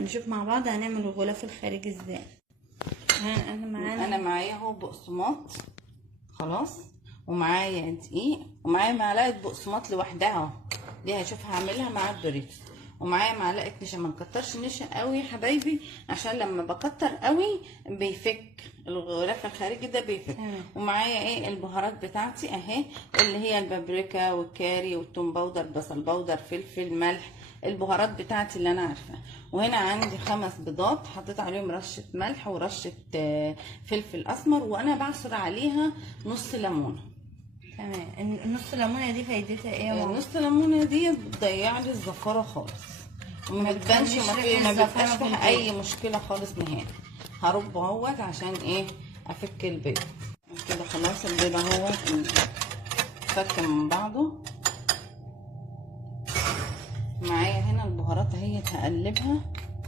نشوف مع بعض هنعمل الغلاف الخارجي ازاي. انا معايا اهو بقسماط خلاص، ومعايا دقيق، ومعايا معلقه بقسماط لوحدها اهو، دي هشوف هعملها مع الدوريتوس، ومعايا معلقه نشا. ما نكترش نشا قوي يا حبايبي، عشان لما بكتر قوي بيفك الغلاف الخارجي ده بيفك. ومعايا ايه البهارات بتاعتي اهي، اللي هي البابريكا والكاري والثوم باودر، بصل باودر، فلفل، ملح، البهارات بتاعتي اللي انا عارفاها. وهنا عندي 5 بيضات حطيت عليهم رشه ملح ورشه فلفل اسمر، وانا بعصر عليها نص ليمونه. تمام. النص ليمونه دي فايدتها ايه يا ماما؟ نص ليمونه دي بتضيع لي الزفاره خالص، وما بتبانش، ما بيبقاش فيها اي مشكله خالص نهائي. هرب اهوت عشان ايه افك البيض كده. خلاص البيض اهوت فك من بعضه. معايا هنا البهارات اهي هقلبها